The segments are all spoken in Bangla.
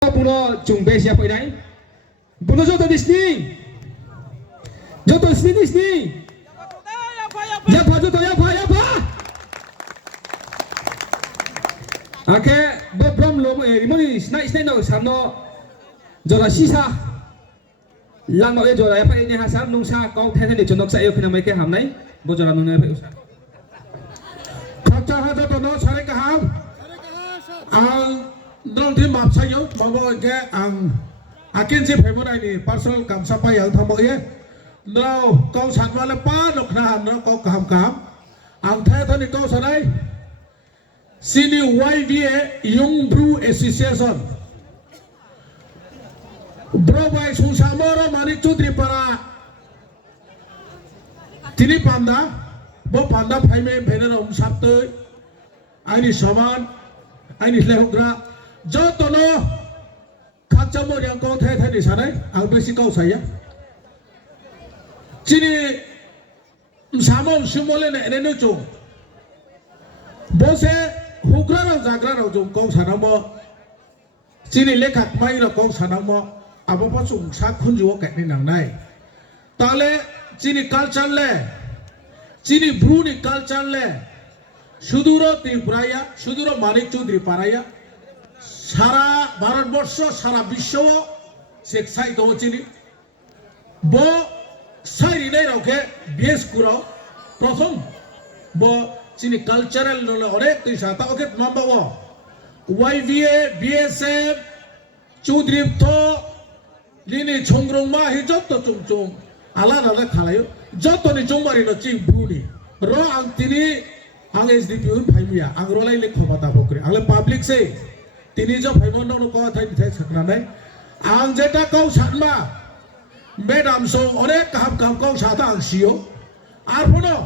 Puno jumbe siapa ini? Puno jodoh di sini. Jodoh di sini. Ya apa jodoh ya apa? Oke, belum ini snack no samno jodoh sisa. Lang no jodoh apa ini hasam nungsa kau teh ni jodoh saya kena mereka ham nai. Bojodoh nungsa apa usah. Kata hada tono sare kaham. Dong tim map sayo bawa ke akin si pemo ini personal kam sampai yang thambo ye. Now kau sanwa le pa nok na no kau kaham the thani kau sanai. Sini YVA Young Brew Association. Bro by Susamoro Manik Chudri para Tini Panda Bo Panda Paime Venerum Sapte Aini Saman Aini Lehugra Jotono Kacamo yang kau teh di sana, aku besi kau saya. Cini samom sumole ne cung. Bose hugra rau jagra rau cung kau sana mo. Cini lekak mai rau kau sana mo. Apa apa cung sak kunju kayak ni nang nai. Tale cini culture le, cini brew ni culture le. Suduro Tripuraya, Suduro Manik Chudri Paraya. সারা ভারতবর্ষ সারা বিশ্ব সেক্সাই তো চিনি ব সাইরি নাই রাখে বিএস কুরো প্রথম ব চিনি কালচারাল অনেক তিসা তা ওকে নাম্বার ওয়াইভিএ বিএসএফ চৌধুরীপ্ত লিনি ছংগ্রংমা হি যত চুংচুং আলাদা আলাদা খালায় যতনি জংমারি ন চিং ব্রুনি র আং তিনি আং এসডিপি ফাইমিয়া আং রলাই লেখা বাতা বকরে আংলে পাবলিক সে তিনি যে ভাইমন্ড কওয়া থাই সাকনাनै आं जेटा कौ सानमा मेडाम सो अनेक काम कौ साथा आं सियो आरफनो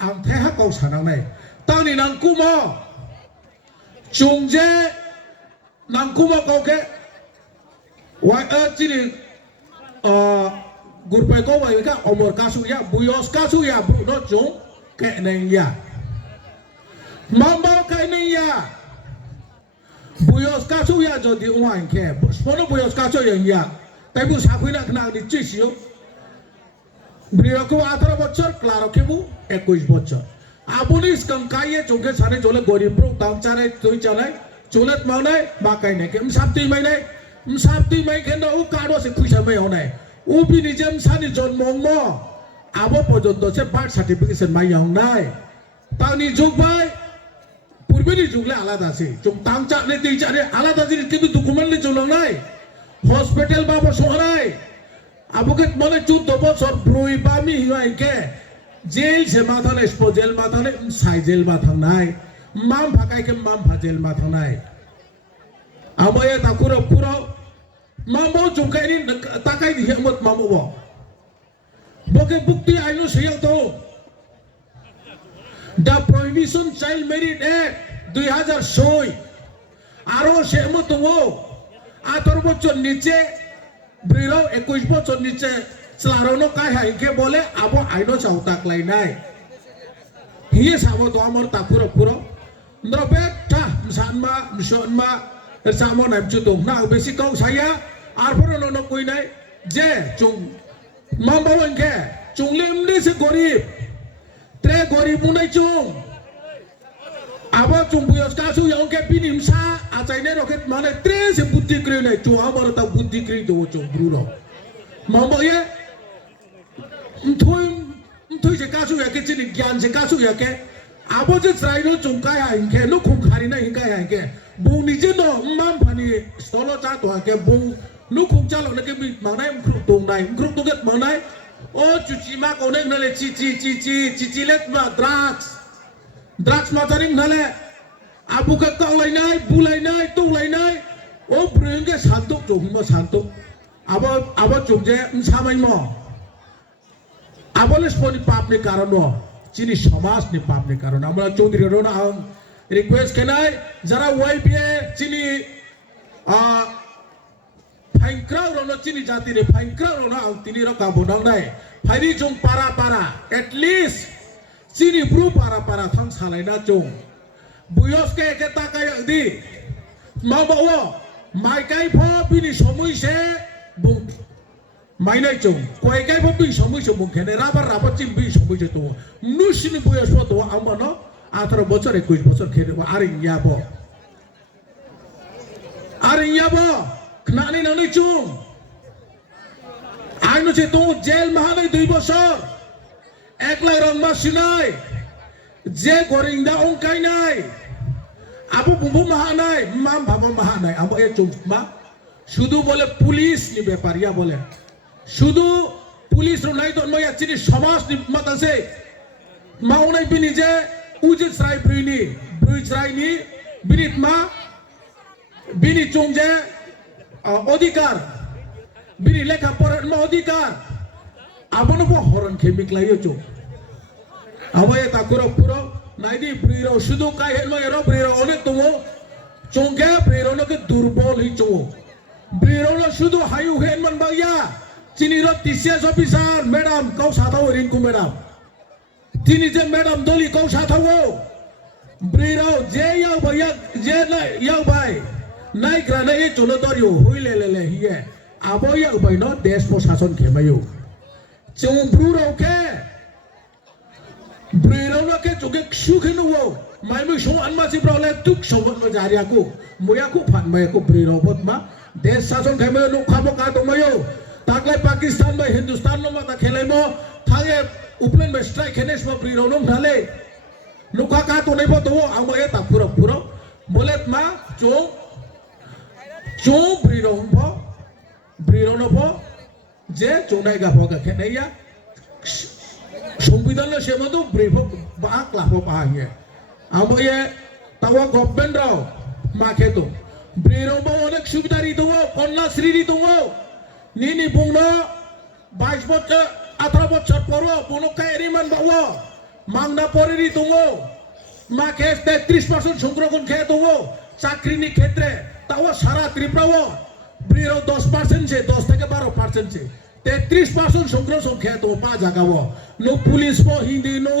आं थेहा कौ सानांनाय तानि नांकुमो चुंजे नांकुमो कौके वाय चिनि गुरपाय कौ वायका अमर कासुया बुयस कासुया बुनो चुं केनैया माम्बा काइनैया Buyos kasu ya jadi uang ke, semuanya buyos kasu yang ya, tapi sapi nak kena dicisiu. Beliau ku 18 bocor, klaro kebu 21 bocor. Abuni sekarang kaya cungke sana jole gorib bro, tahun cara tu cara, jolet mana, bakai ne, sabti mai kena u kado se kuisa mai onai. Ubi ni jam sana jon mongmo, abo pojoto se birth certificate mai yang nai. Tahun ni jumpai. Purbeni jumlah alat asi, cum tangcak ni tingcak ni alat asi kita dokumen ni julang nai, hospital bapa soharai, abuket mana cut dobo sor brui bami hiwai ke, jail se matha nai, spo jail matha nai, sai jail matha nai, mam pakai ke mam pa jail matha nai, amaya takuro puro, mambo jungkai ni takai di hemut mambo bo, boke bukti ainu siang tu. The Prohibition Child Marriage Act 2006 আরো সেমত ও 18 বছর নিচে ব্রিরো 21 বছর নিচে স্লারনো কাই হাইকে বলে আবো আইনো চাউতাক লাইনাই হিয়ে সাবো তো আমার তাকুরো পুরো দ্রবে তা সানমা মিশনমা সামো নামচু দং না বেশি কও সায়া আর পরে ন কই নাই যে চুং মামবাওনকে চুংলিমনি সে গরিব Tre gori munai cung, abo cung buyos kasu yang ke pinim sa, acai ne roket mana tre se buddhi kri ne cung amar ta buddhi kri do cung bruno. Mambo ye, ntoi se kasu ya ke cini gyan se kasu ya ke, abo je trai no cung kaya inke, no kum khari na inka ya inke, bung nije no mam pani solo cha to ke bung, no kum cha lo ne ke bi manai mkruk tung nai, mkruk tung ke manai. Oh cuci mak oneng nale cici let ma drugs mataring nale abu ke kau lainai bulai nai tu lainai oh berengke santuk cung mo santuk abo cung je samai mo abo les poni pap ni karono cini samas ni pap ni karono amra chaudhary rona ang request kenai jara YPA cini Fangkrau rono cini jati re fangkrau rono ang tini ro kabonang nai Hari jong para at least cini bru para thang salai na jong buyos ke takai di mau bawa mai kai pho bini somui se bung mai nai chung koi kai pho bini somui se bung khene raba chim bini somui se to nusini boyos pho to amba no 18 বছর 21 বছর খেলে আরিং ইয়াবো খানি নানি চুং আইনো সে তো জেল মাহানাই 2 বছর 1 লাখ রং মাসিনাই যে গরিংদা অংকাই নাই আবু বুবু মাহানাই মাম ভাবো মাহানাই আমো এ চুং মা শুধু বলে পুলিশ নি ব্যাপারিয়া বলে শুধু পুলিশ র নাই তো নয়া চিনি সমাজ নি মাতাসে মাউনাই বিনি যে উজিত সাই ব্রিনি ব্রিজ রাইনি বিনিত মা বিনি চুংজে অধিকার বিনি লেখা পড়ার মা অধিকার আবনো হরন খেমিক লাইও চুং আমায় তাকুরো পুরো নাইদি ব্রিরো শুধু কাই হেনো এরো ব্রিরো অনেক তুমো চুংকে ব্রিরো নকে দুর্বল হি চুং ব্রিরো ন শুধু হাইউ হেন মান বাইয়া চিনিরো টিসিএস অফিসার ম্যাডাম কাউ সাথাও রিঙ্কু ম্যাডাম তিনি যে ম্যাডাম দলি কৌ সাথাও ব্রিরাও যে ইয়াও ভাইয়া যে নাই ইয়াও ভাই নাই গ্রানে এ চলো দরিও হইলে লেলে হিয়ে আবো ইয়াও ভাই ন দেশ প্রশাসন খেমায়ও চৌ ব্রুরাও কে ব্রিরাও নকে চোকে সুখে নও মাইমি সং আনমাসি ব্রলে তুক সবন জারিয়াকু ময়াকু ফানমায়াকু ব্রিরাও বদমা দেশ শাসন খেমায়ও নো খাবো কা দমায়ও তাকলাই পাকিস্তান বা হিন্দুস্তান নো মাতা খেলাইমো থাগে উপলেন में स्ट्राइक खेने से ब्रीरो नो ढाले नुका का तो नहीं बोतो आम ये ता पूरा बोले मा चो ब्रीरो नो पो जे चोनाई गा होगा खेने या संविधान ने सेमा तो ब्रीफो बाक लाफो पाहिए आम ये तावा गवर्नमेंट राव मा के तो ब्रीरो बो अनेक सुविधा री दो कन्याश्री री दो नी बुंगनो 22 বছর 18 বছর পর বনকা এরিমান বাও মাংনা পরেরি দङो মাকে 33% সংরক্ষণ খেয়ে দङो চাকরিনি ক্ষেত্রে তাও সারা ত্রিপুরাও ব্রিরো 10% সে 10 থেকে 12% সে 33% সংরক্ষণ খেয়ে তো পা জাগাও নো পুলিশ পো হিন্দি নো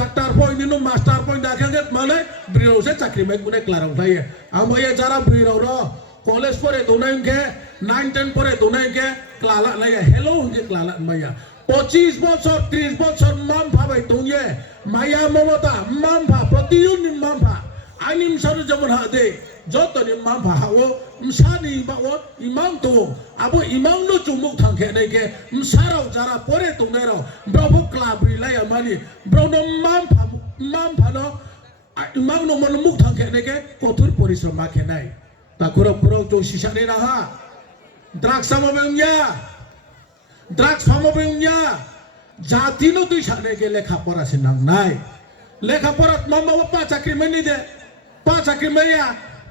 ডাক্তার পো হিন্দি নো মাস্টার পো দাখাগে মানে ব্রিরো সে চাকরি মে গুনে ক্লারাও থাকে আমায় যারা ব্রিরো র কলেজ পরে দোনাইকে 9 10 পরে দোনাইকে ক্লালা লাগে হেলো হুকে ক্লালা মাইয়া 25 বছর 30 বছর মাম ভাবে তোয়ে মাইয়া মমতা মাম ভা প্রতিদিন মাম ভা আইনিম সর যেমন হাদে যতনি মাম ভা হাও মসানি বাও ইমাম তো আবো ইমাম নো চুমুক থাংখে নাইকে মসারাও যারা পরে তোনেরাও ব্রবো ক্লাব রিলায়া মানি ব্রনো মাম ভানো ইমাম নো মন মুখ থাংখে নাইকে কঠোর পরিশ্রম মাখে নাই তা কুরো চৌ সিসানি রাহা দ্রাগস সামবেউনিয়া জাতিনো দুই সানে গে লেখাপড়া সে নাংনাই লেখাপড়া মামা পা চাকরি মেনি দে পা চাকরি মাইয়া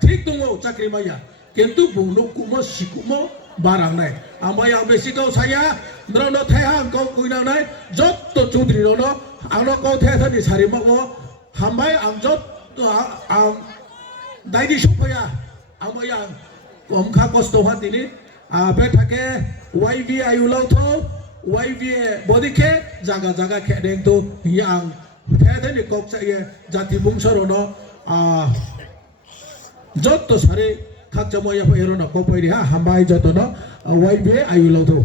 ঠিক দङ চাকরি মাইয়া কিন্তু বুনো কুমো সিকুমো বারাংনাই আমায় বেশি গাও সায়া দ্রনো থাইহাং গাও কুইনানাই যত চৌধুরী রনো আনো গাও থাইথানি সারিমাগো হামবাই আং যত আং দাইদি সফয়া আমায় কমখা কষ্ট হাতিনি আবে থাকে ওয়াইবি আইউলাও তো ওয়াইবি বদিকে জায়গা জায়গা খেদেং তো ইয়াং ফেদেনি কক চাইয়ে জাতি বংশরনো যত সারে খাচ্চা ময়া এরনো কপাইরি হা হামবাই যতনো ওয়াইবি আইউলাও তো